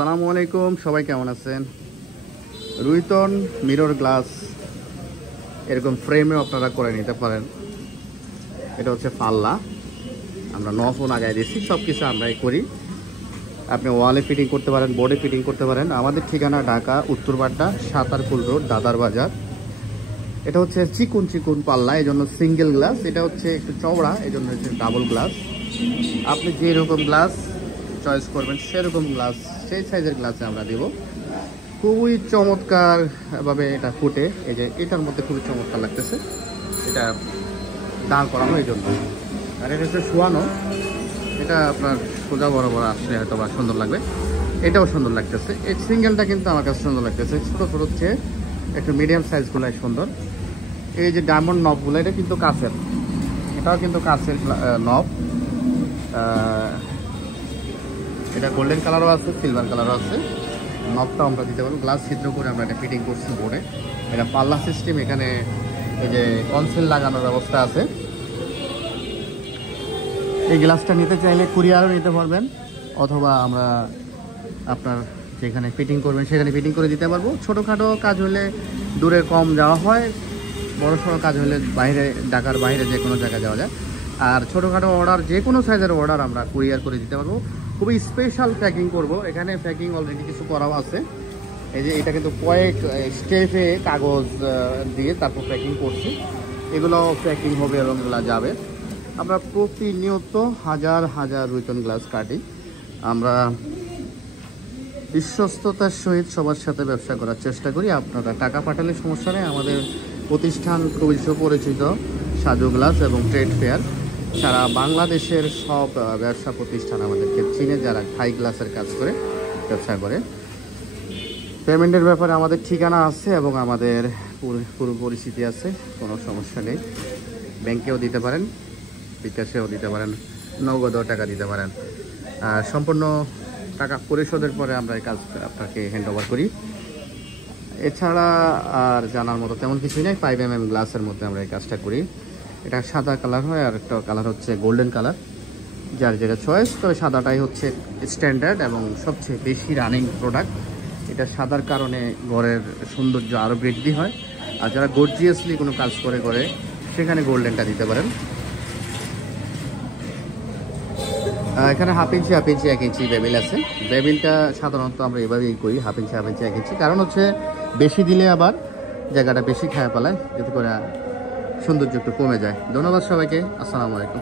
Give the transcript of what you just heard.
আসসালামু আলাইকুম, সবাই কেমন আছেন? রুইতন মিরর গ্লাস এরকম ফ্রেমে আপনারা করে নিতে পারেন। এটা হচ্ছে পাল্লা, আমরা নফও লাগাই দিয়েছি, সব কিছু আমরাই করি। আপনি ওয়ালে ফিটিং করতে পারেন, বোর্ডে ফিটিং করতে পারেন। আমাদের ঠিকানা ঢাকা উত্তরবাড্ডা সাতারকুল রোড, দাদার বাজার। এটা হচ্ছে চিকুন চিকুন পাল্লা, এই জন্য সিঙ্গেল গ্লাস। এটা হচ্ছে একটু চওড়া, এই জন্য হচ্ছে ডাবল গ্লাস। আপনি যেরকম গ্লাস চয়েস করবেন সেরকম গ্লাস, সেই সাইজের গ্লাসে আমরা দেব। খুবই চমৎকার ভাবে এটা ফুটে, এই যে এটার মধ্যে খুবই চমৎকার লাগতেছে। এটা দাঁড় করানো এই জন্য, আর এটা হচ্ছে শোয়ানো। এটা আপনার সোজা বড় বড় আসলে হয়তো বা সুন্দর লাগবে, এটাও সুন্দর লাগতেছে। এই সিঙ্গেলটা কিন্তু আমার কাছে সুন্দর লাগতেছে। ছোটো ছোটো হচ্ছে একটু মিডিয়াম সাইজগুলাই সুন্দর। এই যে ডায়মন্ড নবগুলো, এটা কিন্তু কাচের, এটাও কিন্তু কাচের নব। এটা গোল্ডেন কালারও আছে, সিলভার কালারও আছে। নবটাও আমরা দিতে পারবো, গ্লাস ছিদ্র করে আমরা এটা ফিটিং করছি বোর্ডে। এটা পাল্লা সিস্টেম, এখানে এই যে কনসিল লাগানোর ব্যবস্থা আছে। এই গ্লাসটা নিতে চাইলে কুরিয়ারও নিতে পারবেন, অথবা আমরা আপনার যেখানে ফিটিং করবেন সেখানে ফিটিং করে দিতে পারবো। ছোটোখাটো কাজ হলে দূরে কম যাওয়া হয়, বড় সড়ো কাজ হলে বাইরে, ঢাকার বাইরে যে কোনো জায়গায় যাওয়া যায়। আর ছোটোখাটো অর্ডার, যে কোনো সাইজের অর্ডার আমরা কুরিয়ার করে দিতে পারবো। খুবই স্পেশাল প্যাকিং করব, এখানে প্যাকিং অলরেডি কিছু করাও আছে। এই যে এটা কিন্তু কয়েক স্টেপে কাগজ দিয়ে তারপর প্যাকিং করছি, এগুলো প্যাকিং হবে এবং এগুলো যাবে। আমরা প্রতিনিয়ত হাজার হাজার রুইতন গ্লাস কাটি। আমরা বিশ্বস্ততার সহিত সবার সাথে ব্যবসা করার চেষ্টা করি। আপনারা টাকা পাঠালে সমস্যা নেই। আমাদের প্রতিষ্ঠান খুবই সুপরিচিত, সাজু গ্লাস এবং ট্রেড ফেয়ার। সারা বাংলাদেশের সব ব্যবসা প্রতিষ্ঠান আমাদেরকে চিনে, যারা হাই গ্লাসের কাজ করে ব্যবসা করে। পেমেন্টের ব্যাপারে আমাদের ঠিকানা আছে এবং আমাদের পুরো পরিস্থিতি আছে, কোনো সমস্যা নেই। ব্যাংকেও দিতে পারেন, বিকাশেও দিতে পারেন, নগদও টাকা দিতে পারেন। সম্পূর্ণ টাকা পরিশোধের পরে আমরা এই কাজ আপনাকে হ্যান্ড ওভার করি। এছাড়া আর জানার মতো তেমন কিছুই নেই। 5mm গ্লাসের মধ্যে আমরা এই কাজটা করি। এটা সাদা কালার হয়, আর একটা কালার হচ্ছে গোল্ডেন কালার, যার যেটা চয়েস। তবে সাদাটাই হচ্ছে স্ট্যান্ডার্ড এবং সবচেয়ে বেশি রানিং প্রোডাক্ট। এটা সাদার কারণে ঘরের সৌন্দর্য আরও বৃদ্ধি হয়। আর যারা গর্জিয়াসলি কোনো কাজ করে সেখানে গোল্ডেনটা দিতে পারেন। এখানে হাফ ইঞ্চি 1 ইঞ্চি বেবিল আছে। বেবিলটা সাধারণত আমরা এভাবেই করি, হাফ ইঞ্চি 1 ইঞ্চি। কারণ হচ্ছে বেশি দিলে আবার জায়গাটা বেশি খায় পালায়, যাতে করে সৌন্দর্য একটু কমে যায়। ধন্যবাদ সবাইকে, আসসালামু আলাইকুম।